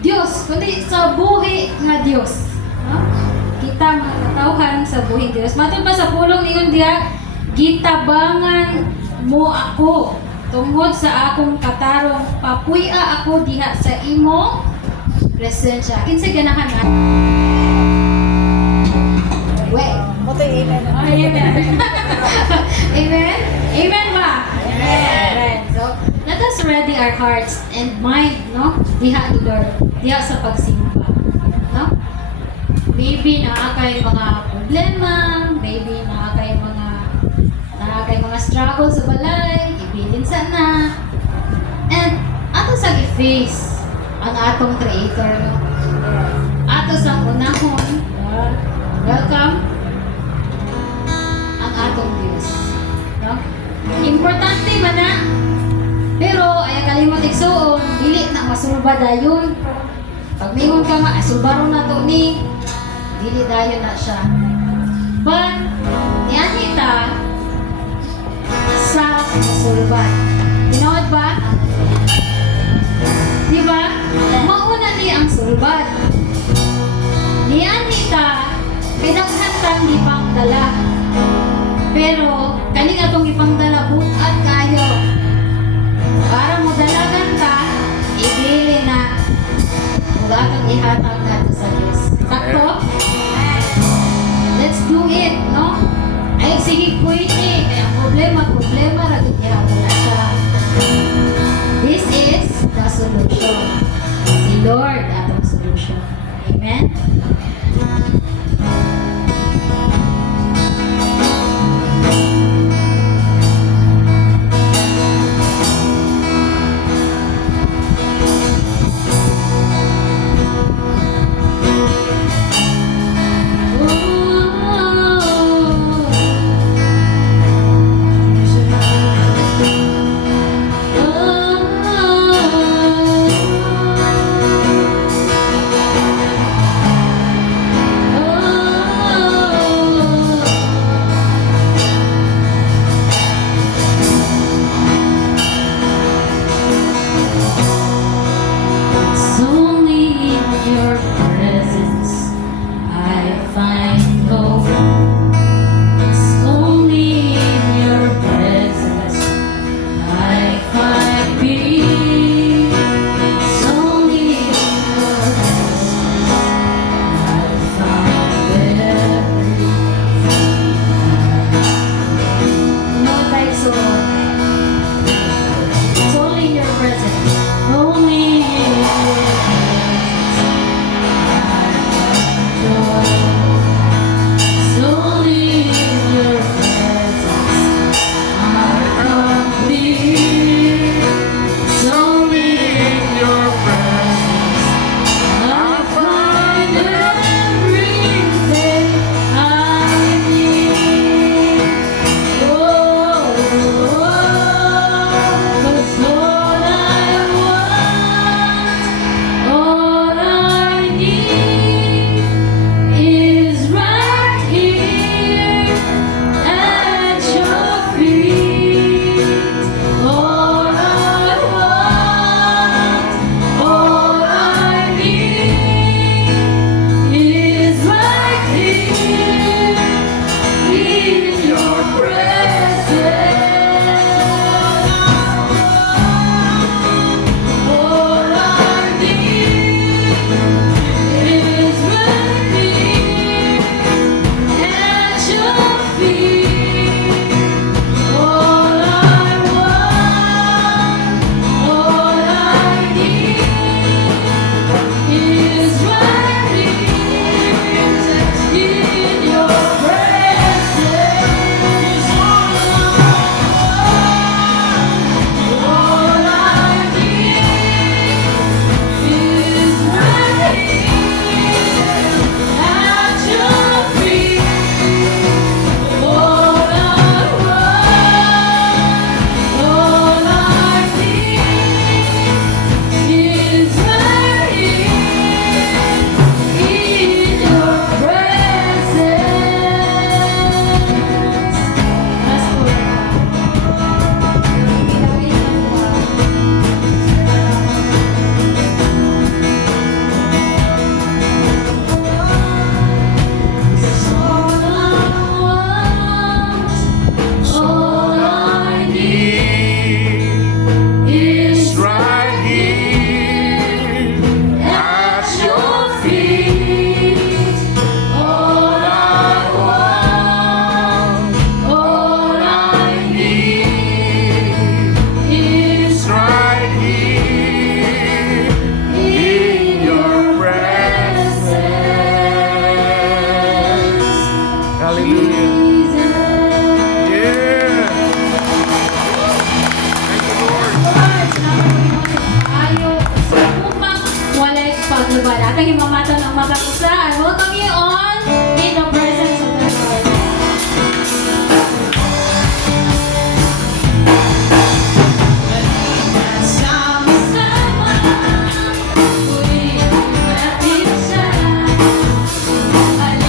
Dios, kundi sa buhi nga Dios. No? Kita mga katawhan sa buhi Dios. Matod pa sa pulong ingon diha, gitabangan mo ako tungod sa akong katarong, papuy-a ako diha sa imo presensya. Kinsa ganahan na? Wait. Amen. Amen. Amen? Amen ba? Amen. So, let us ready our hearts and mind, no? Diha ni Lord. Diha sa pagsimba. No? Maybe naakay mga problema, maybe naakay mga struggles sa balay, ibilin sana. And ato sa i-face ang atong creator, no? Ato sa unahon, welcome ang atong Diyos. No? Importante man na, pero ay kalimot igsuon, dili na masulba dayon. Pag mingon ka nga, sulbaro na to ni, dili dayon na siya. But, niyanita sa masulbat. Tinood ba? Di ba? Mauna ni ang sulbat. Niyanita, pinaghatang ipangdala. Pero, kani nga itong ipangdala, bukat kayo. Para mo dalagan ka, ibili na. Wala kang ihatag natin sa Diyos. Sakto? Let's do it, no? Ay, sige, pwede. Kaya ang problema, ragit niya wala siya. This is the solution. Si Lord atong solution. Amen? Diba? Atang himamatan ang matakusa. I welcome you on in the presence of the Lord. Sama-sama, purihin natin siya. Sama-sama.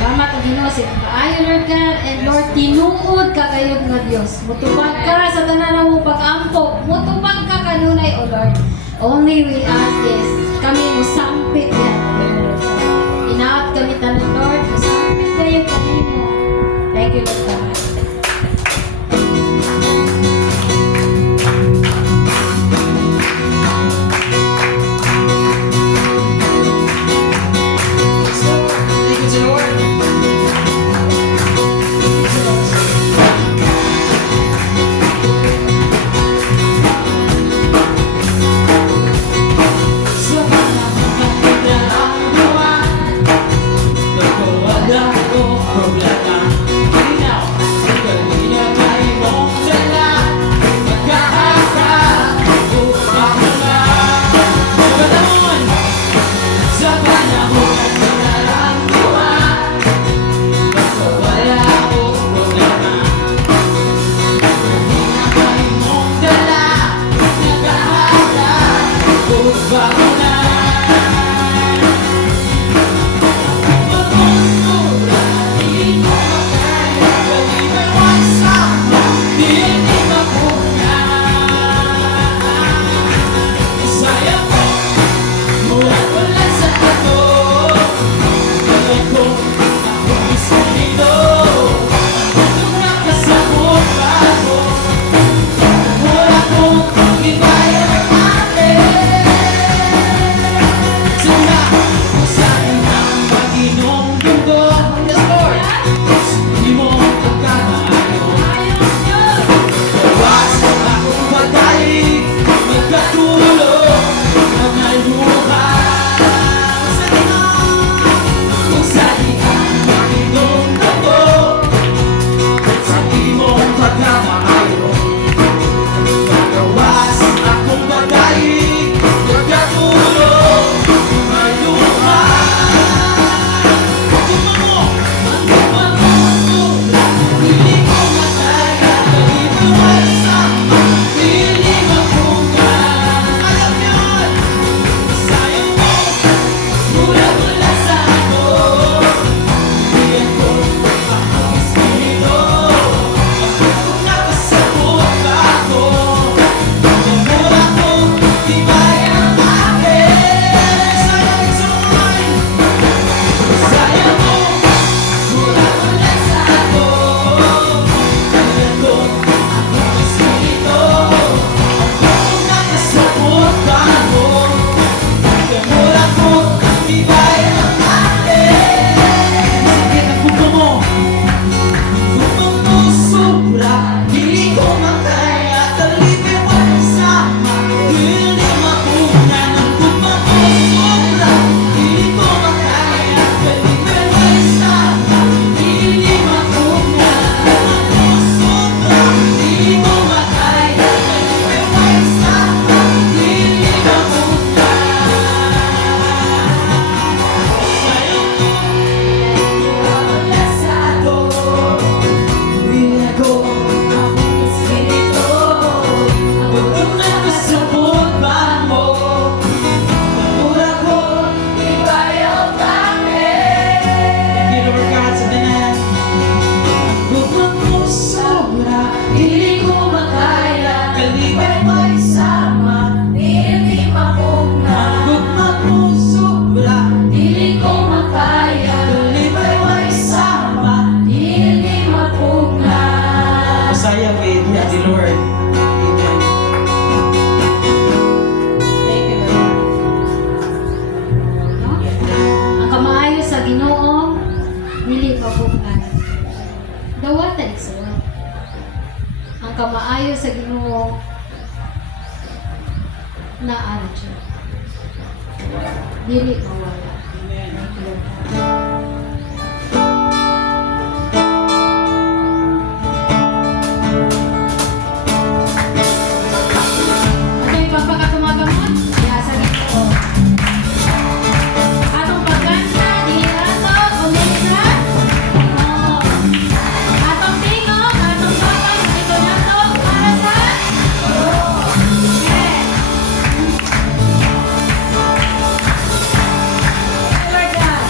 Salamat ang Ginoo sa imong kaayo, Lord God, and Lord, tinuod ka kayod nga Dios. Mutubag ka sa tanan mo pag-ampo. Mutubag ka kanunay, O Lord. Only we ask this. Kami mo sampit yan, Lord. Inaat kami tanan, Lord. Sampit kayo kami mo. Thank you, Lord God. mabungan. Dawata igsoon. Ang kamaayo sa Ginoo na ano siya. Dili mawala. Okay, papakatumagamon. Yasa Ginoo. Atong pagkanta, diato, umisa. Atong tingog, atong batang, ito na to, para sa okay. Lord God.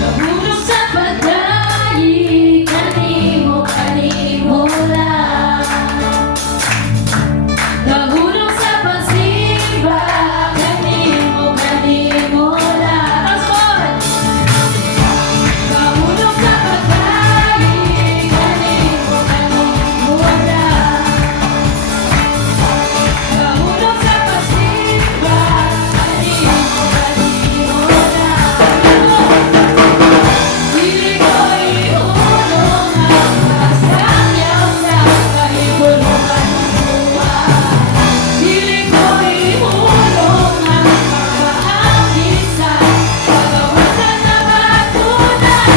Nahulog sa pagdaig, kanimo, kanimo lang. Nahulog sa pagsimba, kanimo, kanimo lang. Transport! Nahulog sa pagdaig, kanimo, kanimo lang. Nahulog sa pagsimba, kanimo, kanimo lang. Dili ko ihulog ang pagsayaw sa kahiguluhan ng buhay. Dili ko ihulog ang pagpaakit sa pagawasan na patunan.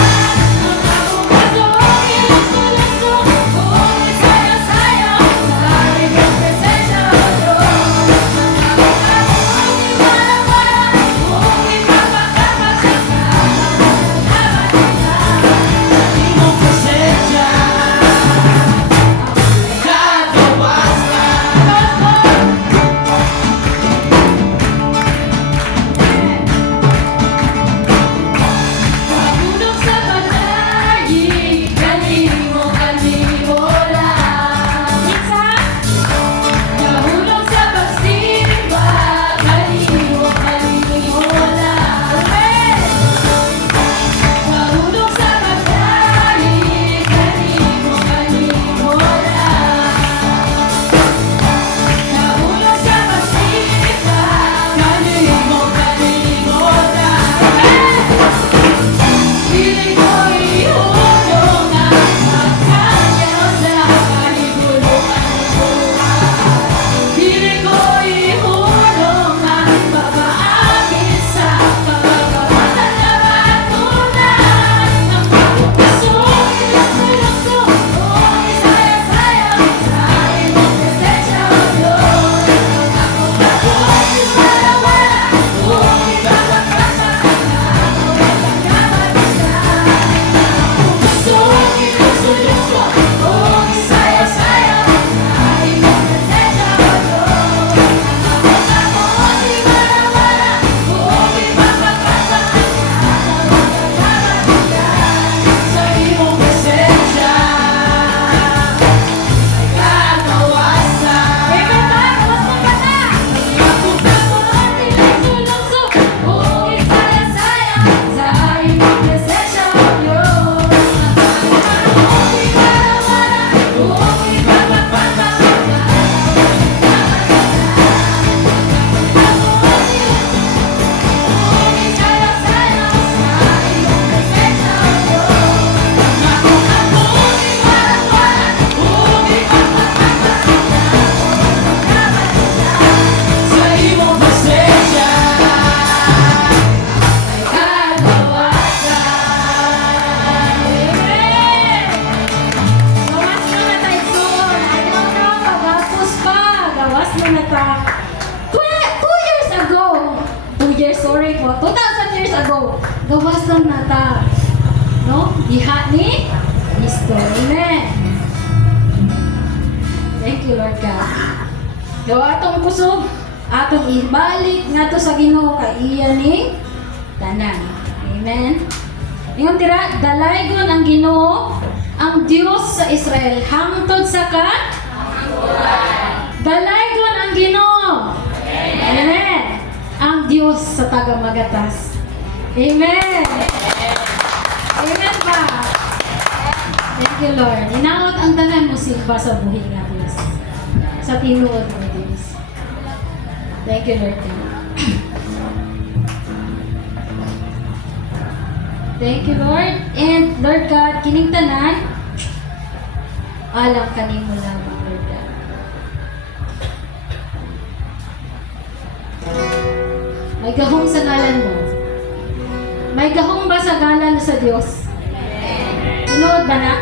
Ang akong kasong iluso-luso, kung isayaw-sayaw sa iyong presensya, O Diyos. Ang akong iwala-wala, kung ipapakapas sa imong presensya. Nahulog sa pagdaig, kanimo, kanimo lang. Isa. Nahulog sa pagsimba, kanimo, kanimo lang. Nahulog sa pagdaig, kanimo, kanimo lang. Nahulog sa pagsimba, kanimo, kanimo lang. Dili ko ihulog ang pagsayaw sa kahiguluhan ng buhay. Dili ko ihulog ang pagpaakit sa pagkakawasan na patunan. Ang akong pusong iluso-luso, kung isayaw-sayaw sa imong presensya, O Diyos. Ang akong bagong iwala-wala, kung ipapakapas sa sorry po, 2,000 years ago, gawas lang na ta. No? Diha ni Kristo. Amen. Thank you, Lord God. Gawa atong kusog, atong ibalik nga to sa Ginoo kay iya ni tanan. Amen. Ingon tira, dalaygon ang Ginoo, ang Dios sa Israel hangtod sa dalaygon ang Ginoo. Amen. Ang Diyos sa taga-magatas. Amen. Amen ba? Thank you, Lord. Inaot ang tanan mo silba sa buhay nga Diyos. Sa tinuod mo, Diyos. Thank you, Lord. Thank you, Lord. And Lord God, kining tanan, alam kanimo lamang, Lord God. May gahong sa ngalan mo. May gahong ba sa ngalan sa Diyos? Tinuod ba na?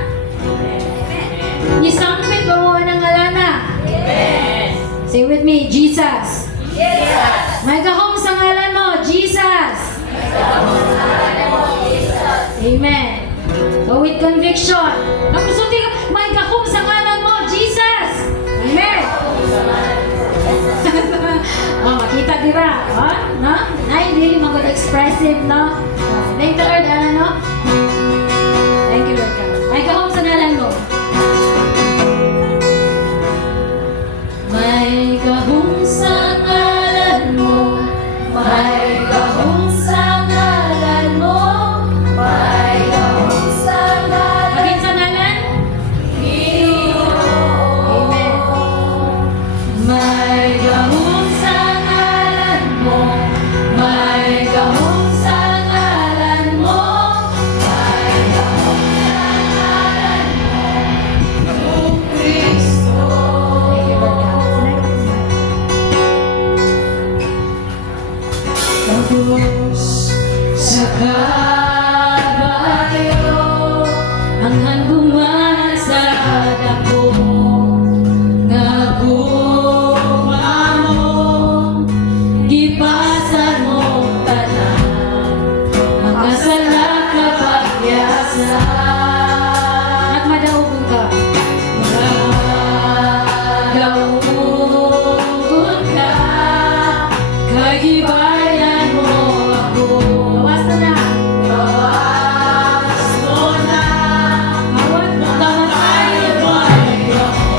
Nisampit ba mo ang ngalan na? Say with me, Jesus. May gahong sa ngalan mo, Jesus. Amen. So with conviction. Nakusunti ka, may gahong sa ngalan mo, Jesus. Amen. Oh, makita dira, ha? No? Nay, really magod expressive, no? Thank the Lord, ano, no? Thank you, Lord God. May gahong sa ngalan mo. May gahong sa ngalan mo. May gahong sa ngalan mo. May gahong sa ngalan. Maging sa ngalan? Amen. May gahong sa ngalan mo. May gahong sa ngalan mo. May gahong sa ngalan mo. O Kristo. Thank you, Lord God. Tapos sa Kalbaryo, ang handuman sa dako nga gumamong gipasan mo tanan mga sala kapagyasan at madaogon ka madaogon ka kay gibayan mo ako. Bawas na na. Bawas mo na. Mawat mo tamatay buhay ako.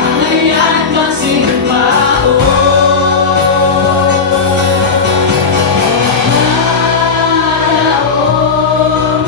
Ang ayan masimbao. Maraon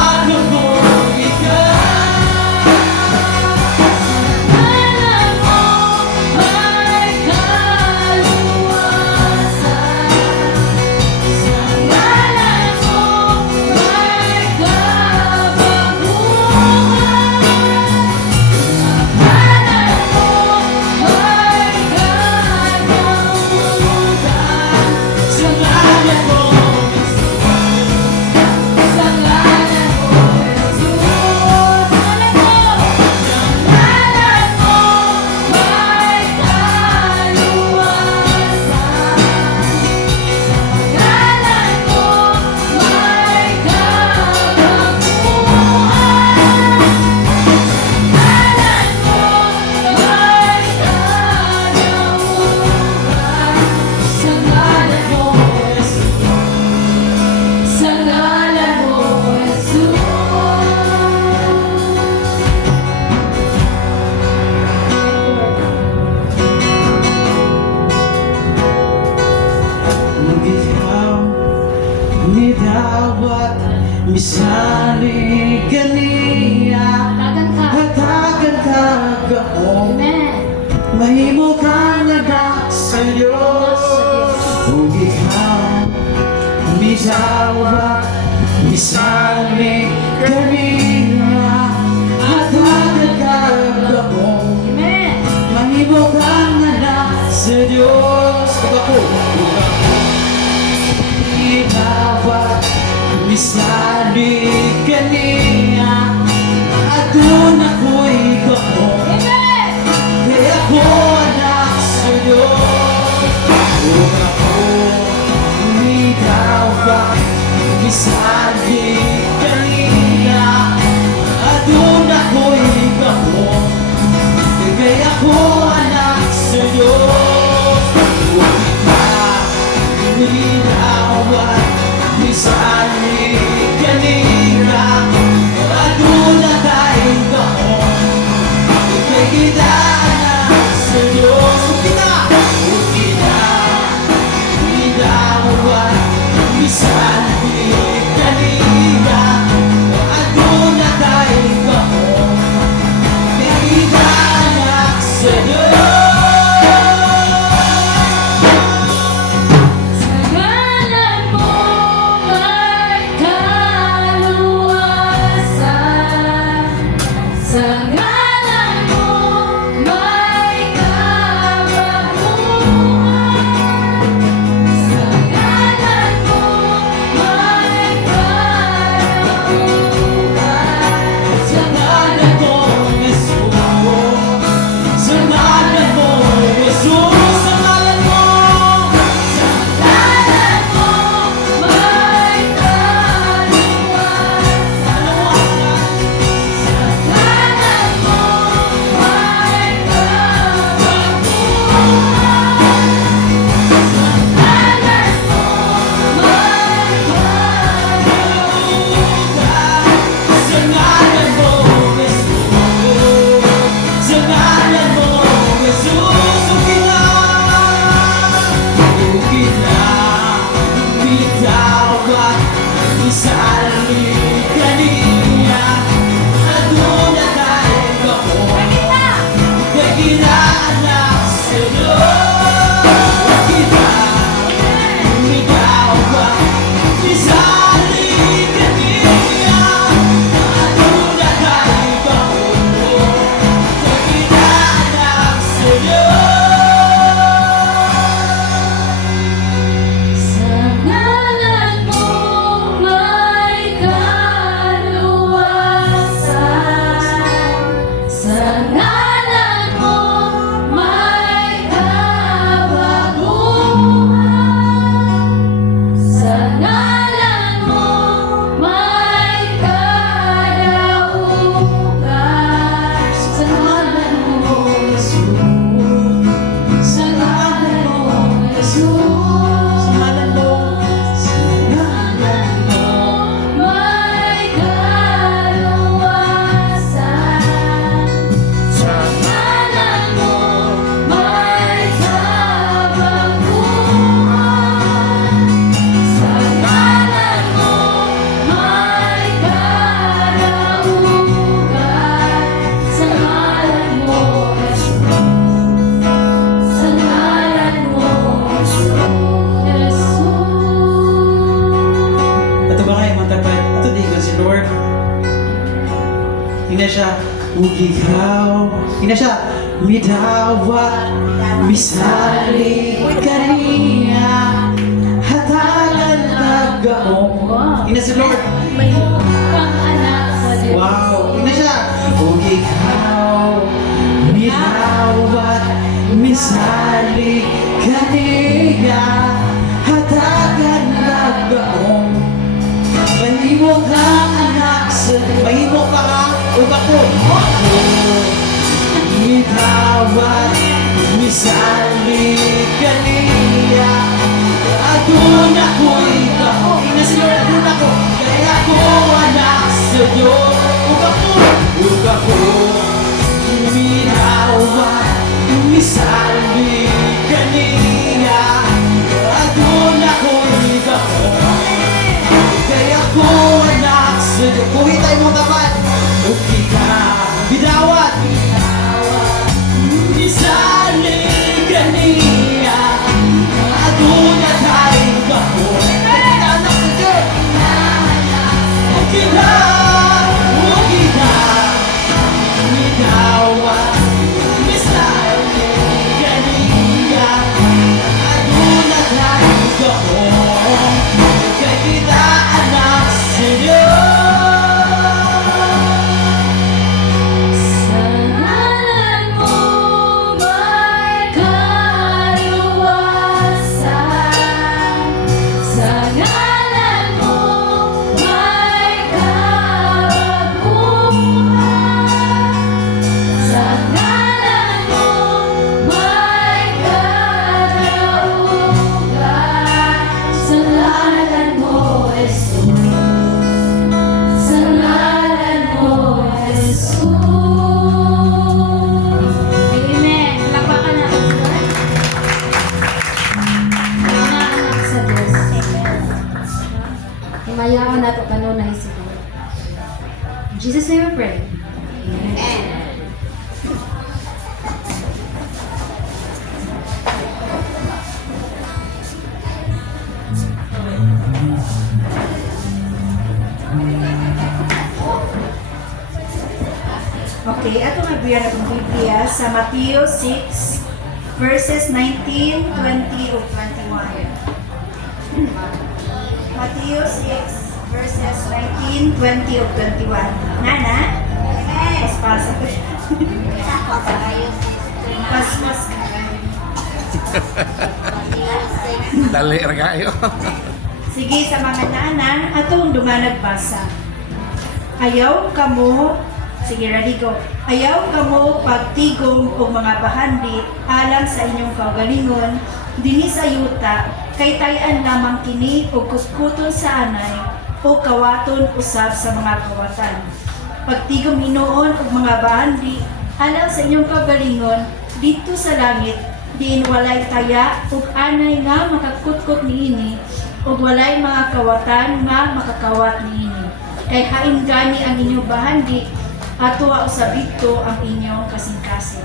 Sagrado mong ikaw. Alam mo, may kaluwasan. Sa ngalan mo, may kapaguran. Sa ngalan mo, may kagawugan. Sa ngalan mo, Sa ngalan mo, Jesus. Ngalan mo, sa ngalan mo, may kaluwasan. Ngalan mo, may kapaguran. Ngalan mo, may kagawugan. Sa ngalan mo, sa ngalan mo, Jesus. mag-ikaw ni dapat misali kaniya. Tagan ka. Hatagan ka gahong Amen. mahimo ka nga sa Diyos. Kung ikaw misawa misali kaniya. Hatagan ka gahong Amen. mahimo ka nga sa Diyos. Kung ako dapat misali kaniya. Adun ako'y gahong Amen. kaya ako anak sa Diyos. Kung ako dapat misali kaniya. Adun ako'y gahong kaya ako anak sa Diyos. Kung dapat misali kaniya. Adun tayong gahong kaya kita anak sa Diyos. Kung kita dapat misali kaniya. Ina siya, ug ikaw. Ina siya, midawat, misali kaniya, hatalan tagaong. Ina si Lord. May kang anak sa Diyos. Wow! Ina siya! Ug ikaw, midawat, misali kaniya, hatagan nagaong. Mahimo kang anak sa... Mahimo ka nga, ug ako. Ako, midawat, misali kaniya, adun ako'y ako. Ina si Lord, adun ako. Kaya ako anak sa Diyos. Ug ako, minawat, misali kaniya, adun ako'y ako. Kaya ako anak sa Diyos. Kuhitay mo tapat. Ug ikaw, bidawat, misali kaniya, adun ako'y ako. Kaya anak sa Diyos. Ug ikaw, midawat, misali kaniya, adun ako'y ako. Kaya kita anak sa Diyos. Sa ngalan mo may kaluwasan. Sa ngalan mo may kabaguhan. Sa ngalan mo may kadaugan. Sa ngalan mo, Jesus. Sa ngalan mo, Jesus. Amen. Palakpakan natin si Lord. Mga anak sa Diyos. Himayaan natin kanunay si Lord. In Jesus' name we pray. Amen. Okay, ato nga biya na Biblia sa Matthew 6 verses 19, 20 ug 21. Matthew 6 verses 19, 20 ug 21. Nana? Paspasa ko. Paspas ka. Dali ra kayo. Sige sa mga nana, atong dumaнаgbasa. Ayaw kamo, sige ready go. Ayaw kamo pagtigom og mga bahandi alang sa inyong kaugalingon dinhi sa yuta kay tay-an lamang kini og kuskuton sa anay o kawaton usab sa mga kawatan. Pagtigom hinuon og mga bahandi alang sa inyong kaugalingon dito sa langit diin walay taya ug anay nga makakutkot niini ug walay mga kawatan nga makakawat niini. Kay hain gani ang inyong bahandi ato usab dito ang inyong kasing-kasing.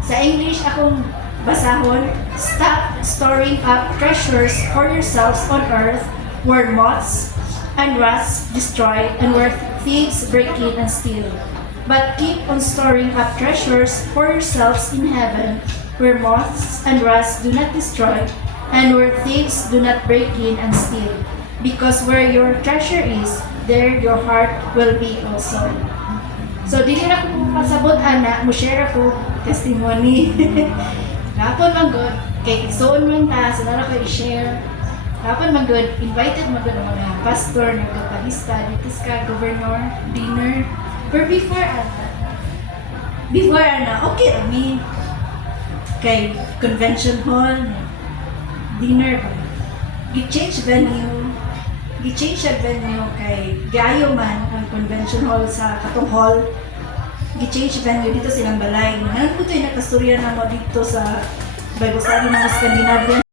Sa English akong basahon, stop storing up treasures for yourselves on earth where moths and rust destroy and where thieves break in and steal. But keep on storing up treasures for yourselves in heaven where moths and rust do not destroy and where thieves do not break in and steal. Because where your treasure is, there your heart will be also. So, dili na ko pasabot ana, mo share ako testimony. Napon man good, kay igsoon man ta, so nara ko i-share. Napon man good, invited man good ang mga pastor, nagkapalista, dito ka, governor, dinner. But before ana, okay rami. Kay convention hall, dinner ba? Gi-change venue kay gayo man ang convention hall sa katong hall. Gi-change venue dito silang balay. Nang puto yung nakastorya na mo dito sa Bible study ng Scandinavian